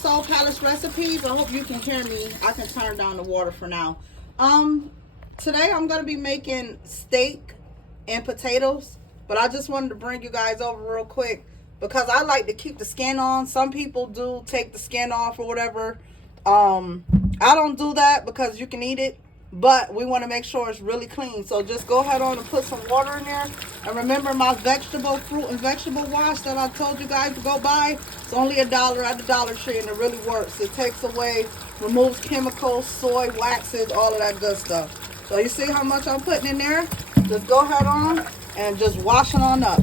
Soul Palace recipes. I hope you can hear me. I can turn down the water for now. Today I'm gonna be making steak and potatoes, but I just wanted to bring you guys over real quick because I like to keep the skin on. Some people do take the skin off or whatever. I don't do that because you can eat it, but we want to make sure it's really clean. So just go ahead on and put some water in there. And remember my fruit and vegetable wash that I told you guys to go buy. It's only $1 at the Dollar Tree, and it really works. It takes away, removes chemicals, soy, waxes, all of that good stuff. So you see how much I'm putting in there? Just go ahead on and just wash it on up.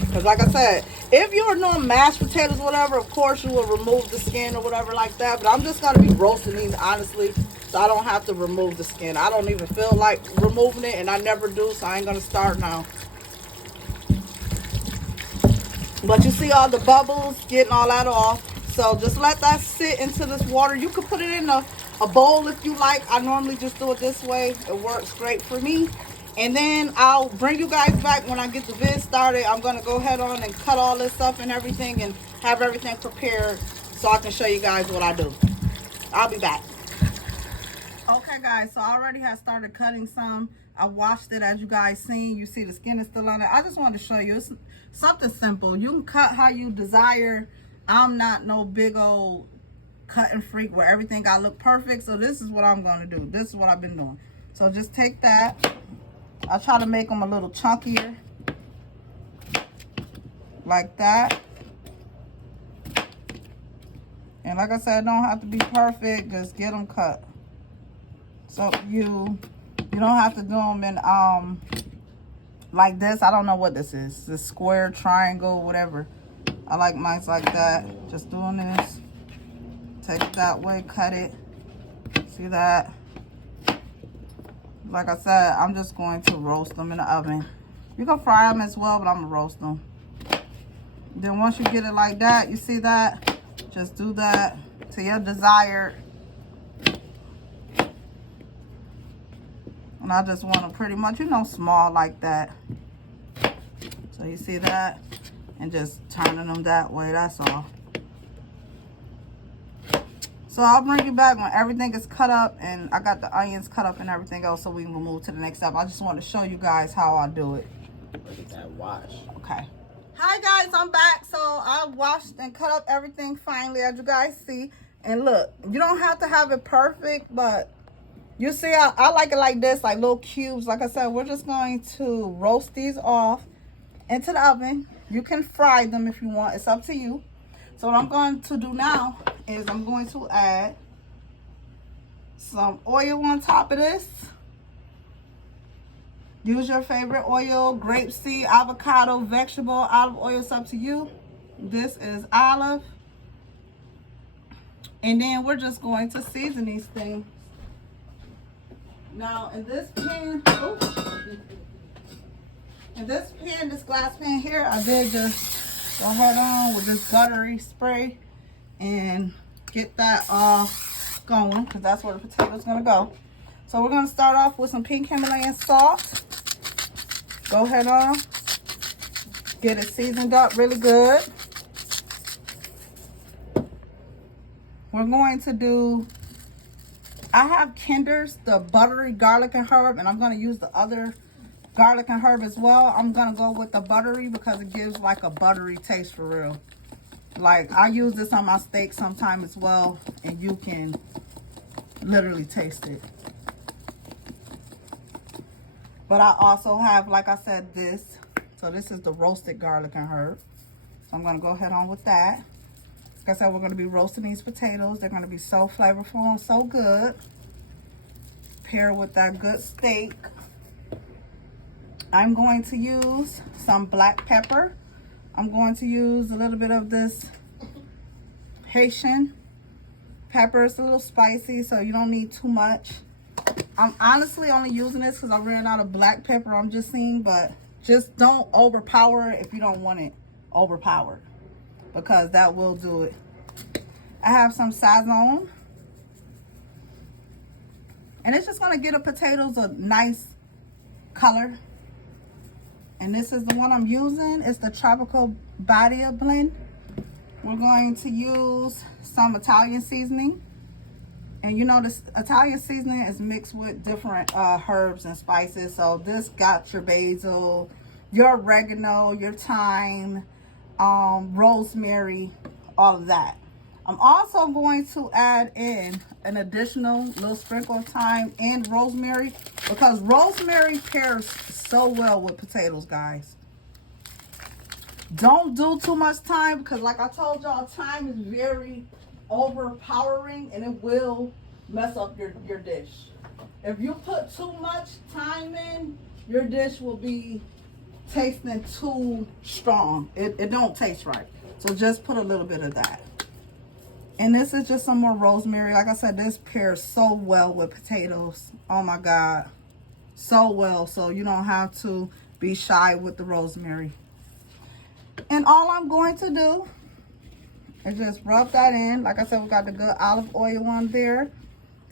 Because like I said, if you're doing mashed potatoes or whatever, of course you will remove the skin or whatever like that. But I'm just going to be roasting these, honestly, so I don't have to remove the skin. I don't even feel like removing it, and I never do, so I ain't going to start now. But you see all the bubbles, getting all that off. So just let that sit into this water. You could put it in a bowl if you like. I normally just do it this way. It works great for me. And then I'll bring you guys back when I get the vid started. I'm going to go ahead on and cut all this up and everything and have everything prepared so I can show you guys what I do. I'll be back. Okay, guys, so I already have started cutting some. I washed it, as you guys seen. You see the skin is still on it. I just wanted to show you. It's something simple. You can cut how you desire. I'm not no big old cutting freak where everything got to look perfect. So this is what I'm going to do. This is what I've been doing. So just take that. I try to make them a little chunkier, like that. And like I said, don't have to be perfect. Just get them cut. So you don't have to do them in like this. I don't know what this is. This square, triangle, whatever. I like mine like that. Just doing this. Take it that way, cut it. See that? Like I said, I'm just going to roast them in the oven. You can fry them as well, but I'm going to roast them. Then once you get it like that, you see that? Just do that to your desired. And I just want to pretty much, small like that. So you see that? And just turning them that way, that's all. So I'll bring you back when everything is cut up and I got the onions cut up and everything else so we can move to the next step. I just want to show you guys how I do it. Look at that wash. Okay. Hi guys, I'm back. So I washed and cut up everything finally, as you guys see. And look, you don't have to have it perfect, but you see I like it like this, like little cubes. Like I said, we're just going to roast these off into the oven. You can fry them if you want. It's up to you. So what I'm going to do now is I'm going to add some oil on top of this. Use your favorite oil, grapeseed, avocado, vegetable, olive oil. It's up to you. This is olive. And then we're just going to season these things. Now in this pan, this glass pan here, I did just go ahead on with this buttery spray and get that going, because that's where the potato's gonna go. So we're gonna start off with some pink Himalayan salt. Go ahead on, get it seasoned up really good. We're going to do, I have Kinder's, the buttery garlic and herb, and I'm gonna use the other garlic and herb as well. I'm gonna go with the buttery because it gives like a buttery taste for real. Like I use this on my steak sometime as well, and you can literally taste it. But I also have, like I said, this. So this is the roasted garlic and herb. So I'm gonna go ahead on with that. Like I said, we're gonna be roasting these potatoes. They're gonna be so flavorful and so good. Pair with that good steak. I'm going to use some black pepper. I'm going to use a little bit of this Haitian pepper. It's a little spicy, so you don't need too much. I'm honestly only using this because I ran out of black pepper, I'm just seeing, but just don't overpower it if you don't want it overpowered, because that will do it. I have some Sazon, and it's just going to give the potatoes a nice color. And this is the one I'm using. It's the Tropical Badia blend. We're going to use some Italian seasoning. And you know, this Italian seasoning is mixed with different herbs and spices. So this got your basil, your oregano, your thyme, rosemary, all of that. I'm also going to add in an additional little sprinkle of thyme and rosemary, because rosemary pairs so well with potatoes, guys. Don't do too much thyme, because like I told y'all, thyme is very overpowering and it will mess up your dish. If you put too much thyme in, your dish will be tasting too strong. It don't taste right. So just put a little bit of that. And this is just some more rosemary. Like I said, this pairs so well with potatoes. Oh my God. So well. So you don't have to be shy with the rosemary. And all I'm going to do is just rub that in. Like I said, we got the good olive oil on there.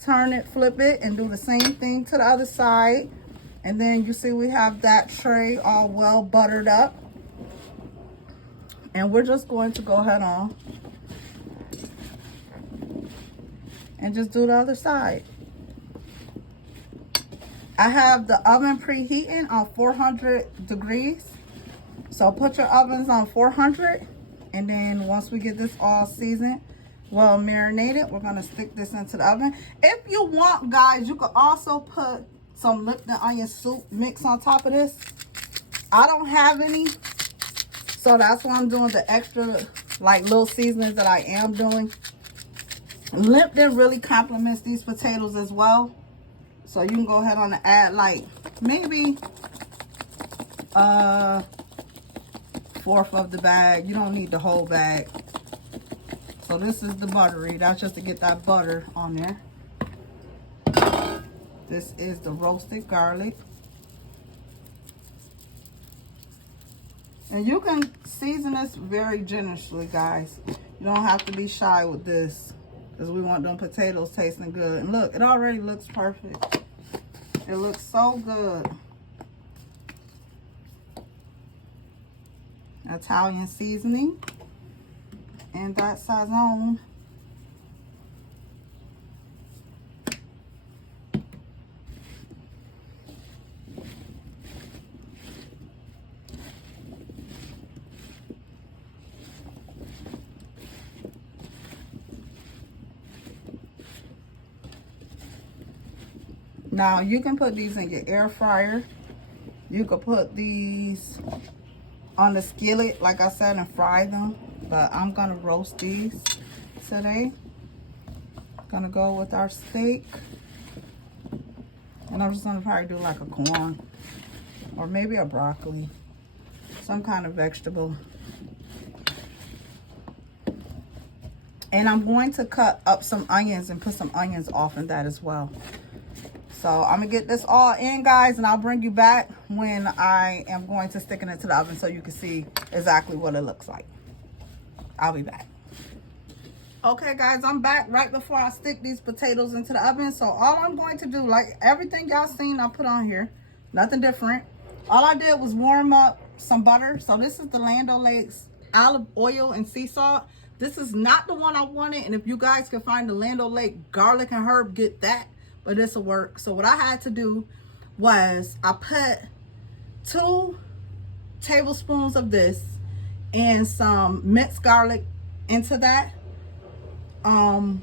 Turn it, flip it, and do the same thing to the other side. And then you see we have that tray all well buttered up. And we're just going to go ahead on and just do the other side. I have the oven preheating on 400 degrees. So put your ovens on 400. And then once we get this all seasoned, well marinated, we're going to stick this into the oven. If you want, guys, you could also put some Lipton onion soup mix on top of this. I don't have any, so that's why I'm doing the extra like little seasonings that I am doing. Lipton really complements these potatoes as well, so you can go ahead on and add like maybe a fourth of the bag. You don't need the whole bag. So this is the buttery. That's just to get that butter on there. This is the roasted garlic. And you can season this very generously, guys. You don't have to be shy with this, because we want them potatoes tasting good. And look, it already looks perfect. It looks so good. Italian seasoning. And that Sazon. Now you can put these in your air fryer. You could put these on the skillet, like I said, and fry them. But I'm gonna roast these today. Gonna go with our steak. And I'm just gonna probably do like a corn or maybe a broccoli, some kind of vegetable. And I'm going to cut up some onions and put some onions off in that as well. So I'm gonna get this all in, guys, and I'll bring you back when I am going to stick it into the oven so you can see exactly what it looks like. I'll be back. Okay, guys, I'm back right before I stick these potatoes into the oven. So all I'm going to do, like everything y'all seen I put on here, nothing different. All I did was warm up some butter. So this is the Land O'Lakes olive oil and sea salt. This is not the one I wanted, and if you guys can find the Land O'Lakes garlic and herb, get that. But this will work. So what I had to do was I put 2 tablespoons of this and some minced garlic into that. And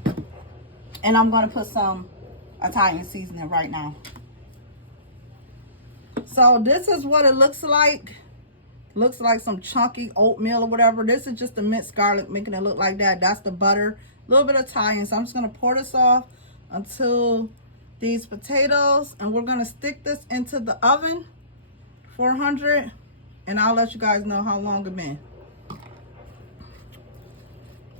I'm going to put some Italian seasoning right now. So this is what it looks like. Looks like some chunky oatmeal or whatever. This is just the minced garlic making it look like that. That's the butter. A little bit of Italian. So I'm just going to pour this off until these potatoes, and we're going to stick this into the oven, 400, and I'll let you guys know how long it's been.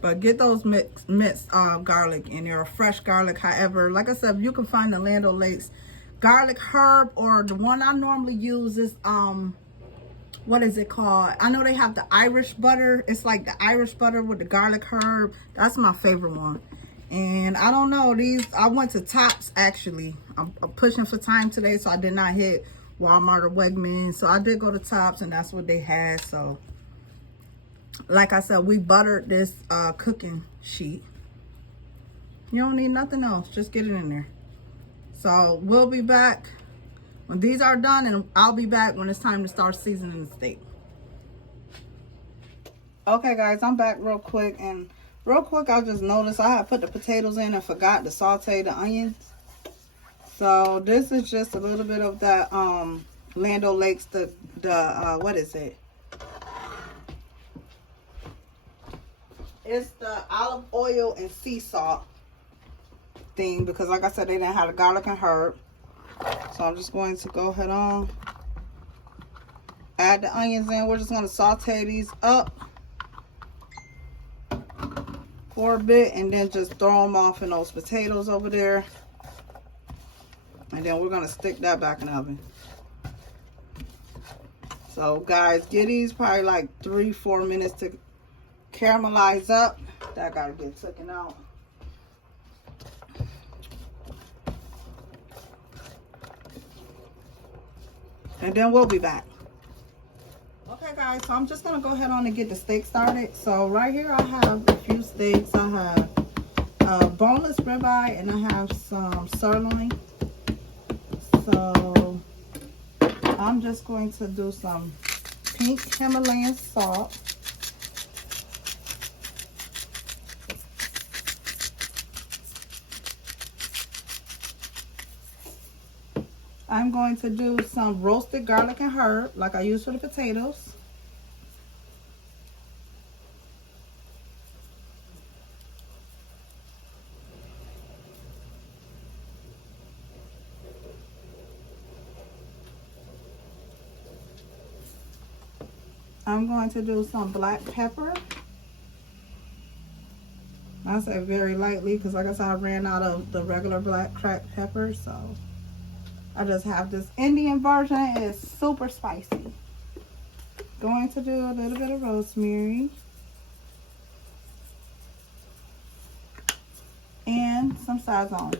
But get those minced garlic in there, or fresh garlic. However, like I said, you can find the Land O'Lakes garlic herb, or the one I normally use is what is it called? I know they have the Irish butter. It's like the Irish butter with the garlic herb. That's my favorite one. And I don't know, these, I went to Tops actually. I'm pushing for time today, so I did not hit Walmart or Wegmans. So I did go to Tops, and that's what they had. So Like I said, we buttered this cooking sheet. You don't need nothing else. Just get it in there. So we'll be back when these are done, and I'll be back when it's time to start seasoning the steak. Okay, guys, I'm back real quick. And real quick, I just noticed I had put the potatoes in and forgot to saute the onions. So this is just a little bit of that Land O'Lakes, what is it? It's the olive oil and sea salt thing, because like I said, they didn't have the garlic and herb. So I'm just going to go ahead on, add the onions in. We're just going to saute these up for a bit, and then just throw them off in those potatoes over there. And then we're going to stick that back in the oven. So guys, give these probably like 3-4 minutes to caramelize up. That got to get taken out. And then we'll be back. Okay guys, so I'm just going to go ahead on and get the steak started. So right here I have a few steaks. I have boneless ribeye, and I have some sirloin. So I'm just going to do some pink Himalayan salt. I'm going to do some roasted garlic and herb like I used for the potatoes. I'm going to do some black pepper. I say very lightly because like I said, I ran out of the regular black cracked pepper, so I just have this Indian version. It's super spicy. Going to do a little bit of rosemary and some Sazon.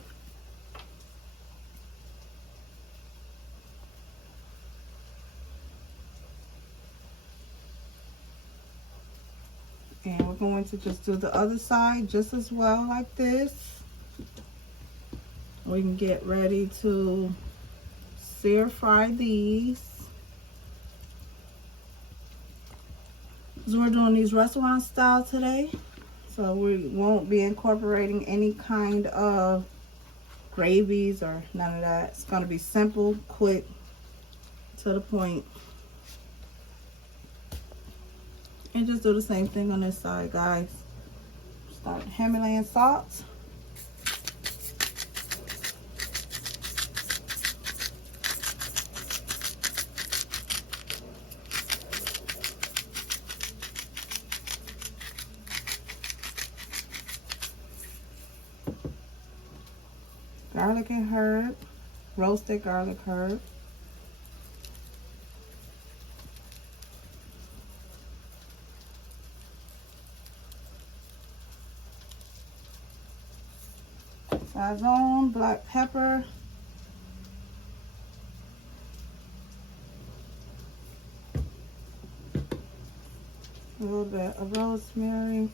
And we're going to just do the other side just as well, like this. We can get ready to sear fry these. So we're doing these restaurant style today. So we won't be incorporating any kind of gravies or none of that. It's going to be simple, quick, to the point. And just do the same thing on this side, guys. Start Himalayan salt. Garlic and herb, roasted garlic herb. Sazon, black pepper. A little bit of rosemary.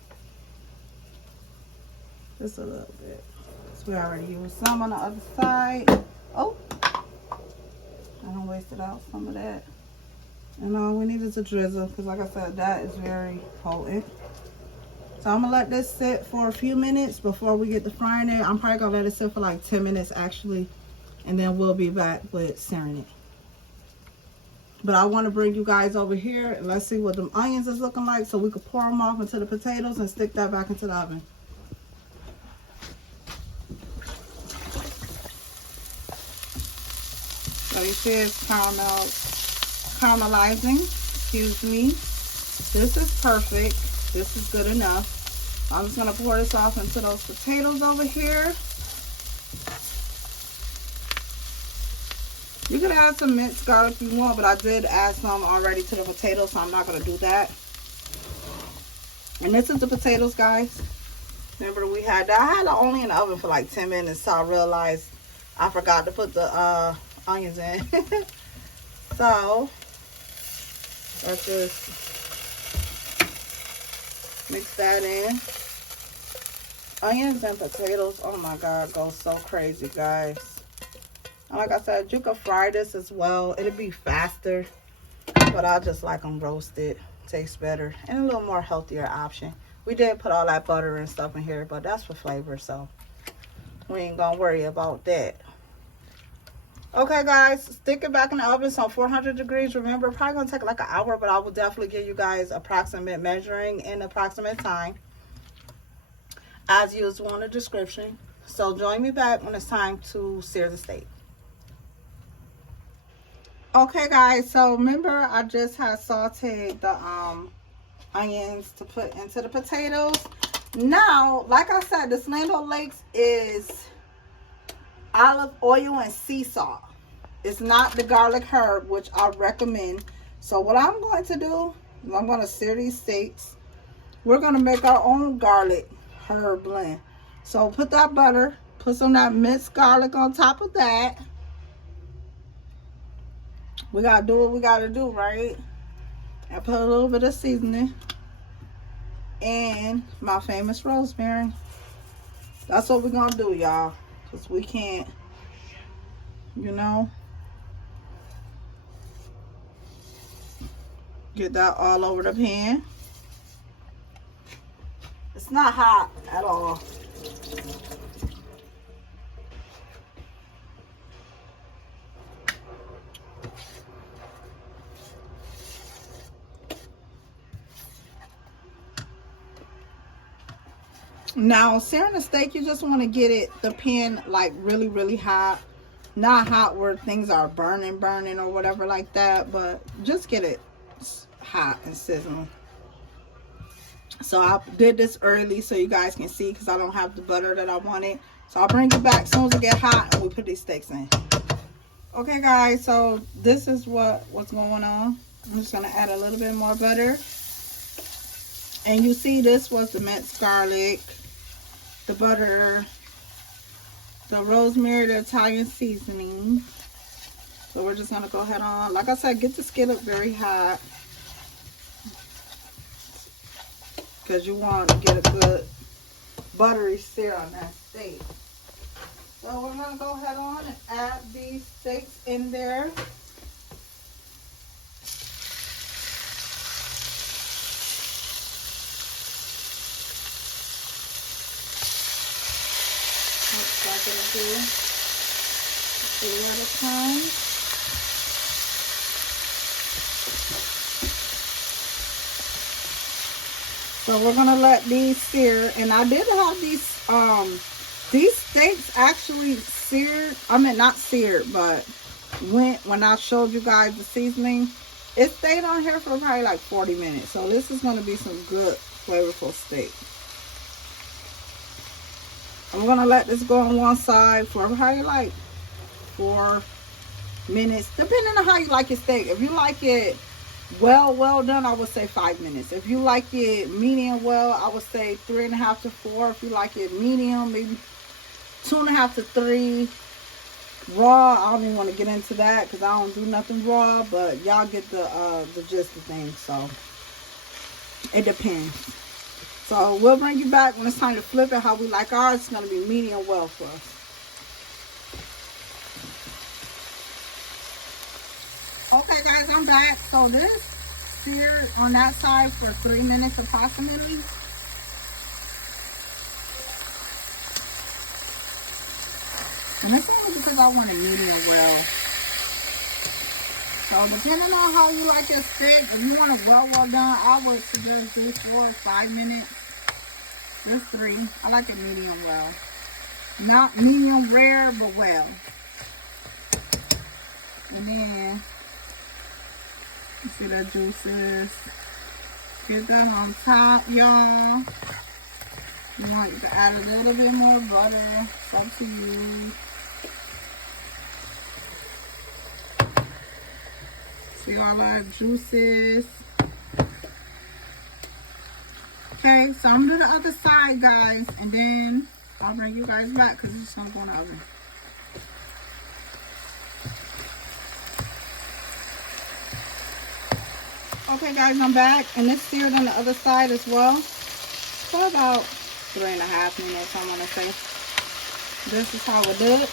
Just a little bit. So we already used some on the other side. Oh, I done wasted out some of that. And all we need is a drizzle, because like I said, that is very potent. So I'm gonna let this sit for a few minutes before we get to frying it. I'm probably gonna let it sit for like 10 minutes actually, and then we'll be back with searing it. But I want to bring you guys over here and let's see what them onions is looking like, so we can pour them off into the potatoes and stick that back into the oven. So you see it's caramelizing, excuse me. This is perfect. This is good enough. I'm just going to pour this off into those potatoes over here. You could add some minced garlic if you want, but I did add some already to the potatoes, so I'm not going to do that. And this is the potatoes, guys. Remember we had that. I had it only in the oven for like 10 minutes, so I realized I forgot to put the onions in. So let's just Mix that in. Onions and potatoes, oh my god, go so crazy, guys. And like I said, you can fry this as well. It'll be faster, but I just like them roasted. Tastes better and a little more healthier option. We did put all that butter and stuff in here, but that's for flavor, so we ain't gonna worry about that. Okay, guys, stick it back in the oven. It's on 400 degrees. Remember, probably gonna take like an hour, but I will definitely give you guys approximate measuring and approximate time as usual in the description. So join me back when it's time to sear the steak. Okay, guys, so remember I just had sauteed the onions to put into the potatoes. Now, like I said, this Land O'Lakes is olive oil and sea salt. It's not the garlic herb, which I recommend. So what I'm going to do is I'm going to sear these steaks. We're going to make our own garlic herb blend. So put that butter, put some of that minced garlic on top of that. We got to do what we got to do, right? And put a little bit of seasoning and my famous rosemary. That's what we're going to do, y'all. Because we can't, you know, get that all over the pan. It's not hot at all. Now, searing the steak, you just want to get the pan like really, really hot. Not hot where things are burning or whatever like that, but just get it hot and sizzling. So I did this early so you guys can see because I don't have the butter that I wanted. So I'll bring it back as soon as it get hot and we put these steaks in. Okay, guys, so this is what's going on. I'm just going to add a little bit more butter. And you see this was the minced garlic, the butter, the rosemary, the Italian seasoning. So we're just going to go ahead on. Like I said, get the skillet very hot. Because you want to get a good buttery sear on that steak. So we're going to go ahead on and add these steaks in there. Looks like it'll do 2 at a time. So we're gonna let these sear, and I did have these steaks actually seared. I mean, not seared, but when I showed you guys the seasoning, it stayed on here for probably like 40 minutes. So this is gonna be some good flavorful steak. I'm gonna let this go on one side for probably like 4 minutes, depending on how you like your steak. If you like it well done, I would say 5 minutes. If you like it medium well, I would say 3.5 to 4. If you like it medium, maybe 2.5 to 3. Raw, I don't even want to get into that because I don't do nothing raw, but y'all get the gist of things. So it depends. So we'll bring you back when it's time to flip it how we like ours. It's going to be medium well for us. Okay, guys, I'm back. So this seared on that side for 3 minutes approximately. And it's only because I want it medium well. So depending on how you like your steak, if you want it well done, I would suggest this 4 or 5 minutes. This 3. I like it medium well. Not medium rare, but well. And then you see the juices. Get that on top, y'all. You might add a little bit more butter. It's up to you. See all our juices. Okay, so I'm gonna do the other side, guys, and then I'll bring you guys back because it's gonna go in the oven. Okay, guys, I'm back, and it's seared on the other side as well. for about 3.5 minutes, I want to say. This is how we do it.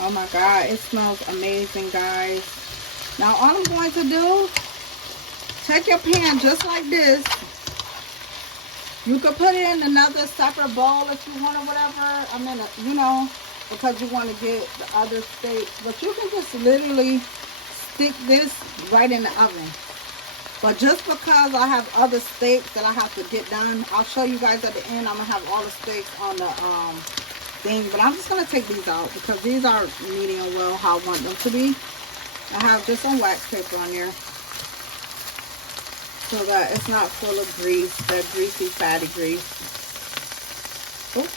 Oh my God, it smells amazing, guys. Now all I'm going to do, take your pan just like this. You could put it in another separate bowl if you want or whatever. I mean, you know, because you want to get the other steak. But you can just literally stick this right in the oven. But just because I have other steaks that I have to get done, I'll show you guys at the end. I'm going to have all the steaks on the thing. But I'm just going to take these out because these are medium well how I want them to be. I have just some wax paper on here so that it's not full of grease, that greasy, fatty grease. Oops.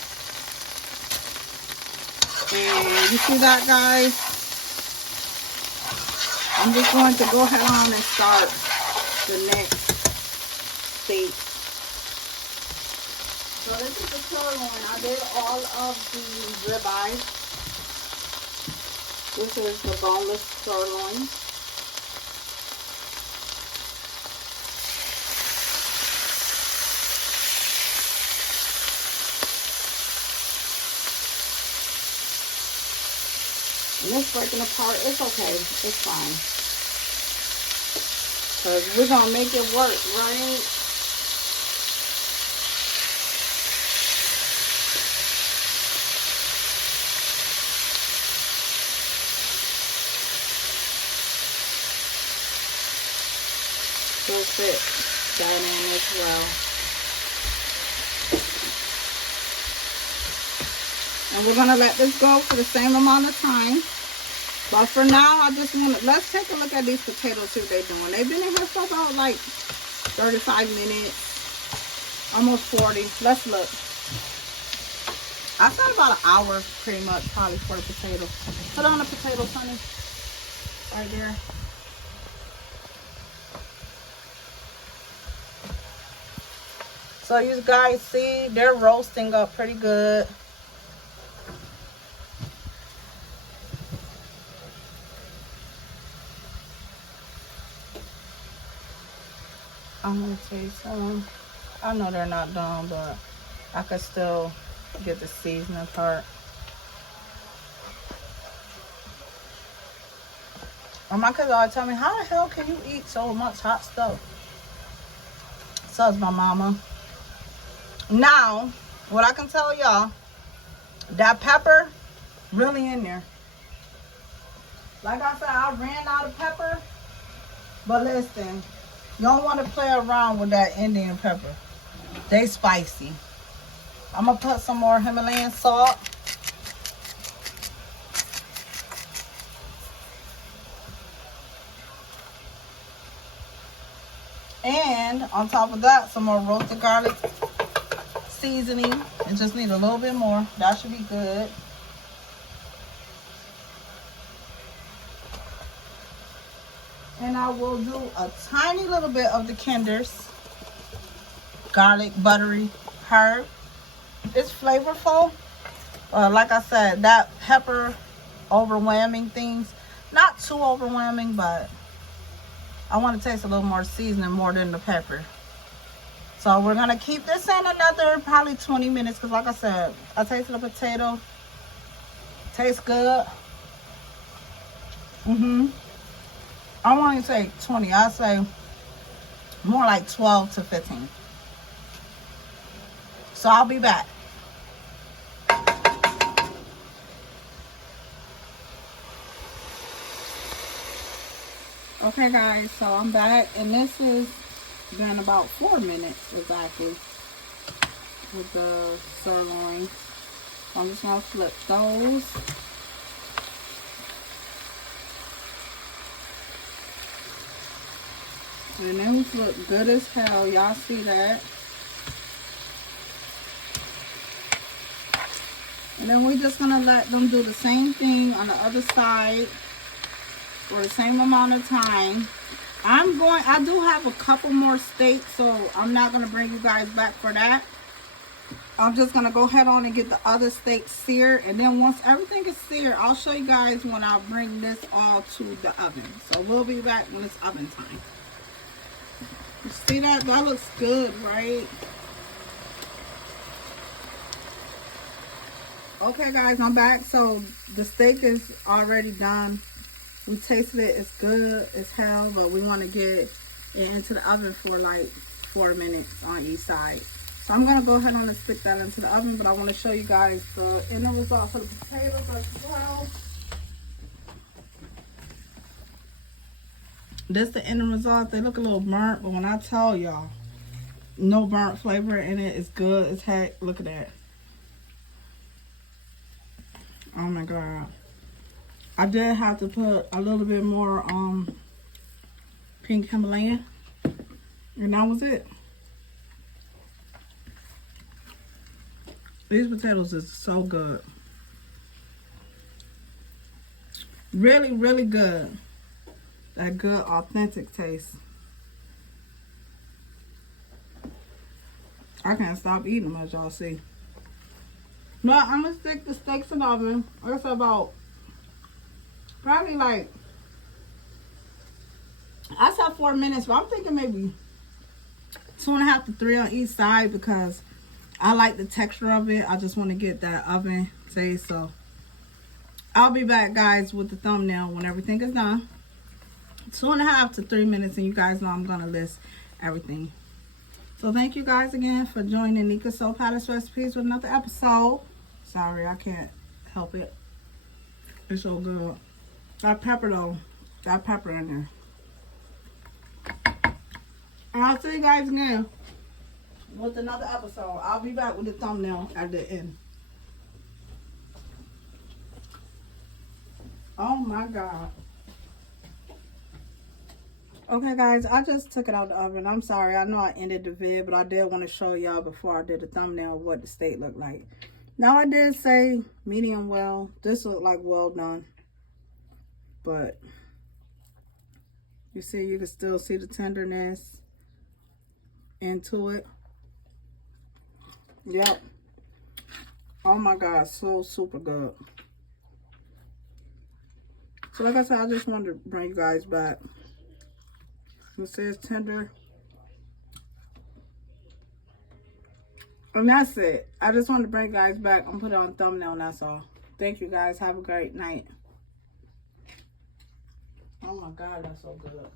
And you see that, guys? I'm just going to go ahead on and start the next steak. So this is the sirloin. I did all of the ribeyes. This is the boneless sirloin. And it's breaking apart. It's okay. It's fine. Because we're going to make it work, right? Still fit that in as well. And we're going to let this go for the same amount of time. But for now, I just want to, let's take a look at these potatoes, see what they're doing. They've been in here for about like 35 minutes, almost 40. Let's look. I said about an hour, pretty much, probably for the potatoes. Put on the potatoes, honey. Right there. So you guys see, they're roasting up pretty good. I'm gonna taste some. I know they're not done, but I could still get the seasoning part. And my kids always tell me, how the hell can you eat so much hot stuff? So is my mama. Now, what I can tell y'all, that pepper really in there. Like I said, I ran out of pepper, but listen, you don't want to play around with that Indian pepper. They spicy. I'm going to put some more Himalayan salt. And on top of that, some more roasted garlic seasoning. It just need a little bit more. That should be good. And I will do a tiny little bit of the Kinder's garlic, buttery herb. It's flavorful. Like I said, that pepper overwhelming things. Not too overwhelming, but I want to taste a little more seasoning more than the pepper. So we're going to keep this in another probably 20 minutes. Because like I said, I tasted the potato. Tastes good. I won't even say 20. I'll say more like 12 to 15. So I'll be back. Okay guys, so I'm back, and this has been about 4 minutes exactly with the sirloin. So I'm just gonna flip those. And those look good as hell. Y'all see that? And then we're just gonna let them do the same thing on the other side for the same amount of time. I do have a couple more steaks, so I'm not gonna bring you guys back for that. I'm just gonna go ahead on and get the other steak seared, and then once everything is seared, I'll show you guys when I bring this all to the oven. So we'll be back when it's oven time. You see that? That looks good, right? Okay, guys, I'm back. So the steak is already done. We tasted it. It's good as hell, but we want to get it into the oven for like 4 minutes on each side. So I'm going to go ahead and stick that into the oven, but I want to show you guys the end result for the potatoes as well. This the end result. They look a little burnt, but when I tell y'all, no burnt flavor in it. It's good as heck. Look at that. Oh my God. I did have to put a little bit more pink Himalayan, and that was it. These potatoes is so good. Really, really good. That good, authentic taste. I can't stop eating them, as y'all see. But I'm going to stick the steaks in the oven. It's about probably like, I said 4 minutes, but I'm thinking maybe 2.5 to 3 on each side because I like the texture of it. I just want to get that oven taste. So I'll be back, guys, with the thumbnail when everything is done. 2.5 to 3 minutes, and you guys know I'm going to list everything. So thank you guys again for joining Nika Soul Palace Recipes with another episode. Sorry, I can't help it. It's so good. That pepper though, that pepper in there. And I'll see you guys again with another episode. I'll be back with the thumbnail at the end. Oh my God. Okay guys, I just took it out the oven. I'm sorry, I know I ended the vid, but I did want to show y'all before I did the thumbnail what the steak looked like. Now I did say medium well. This looked like well done. But you see, you can still see the tenderness into it. Yep. Oh my God, so super good. So like I said, I just wanted to bring you guys back. It says tender. And that's it. I just wanted to bring you guys back and put it on thumbnail, and that's all. Thank you guys. Have a great night. Oh my God, that's so good.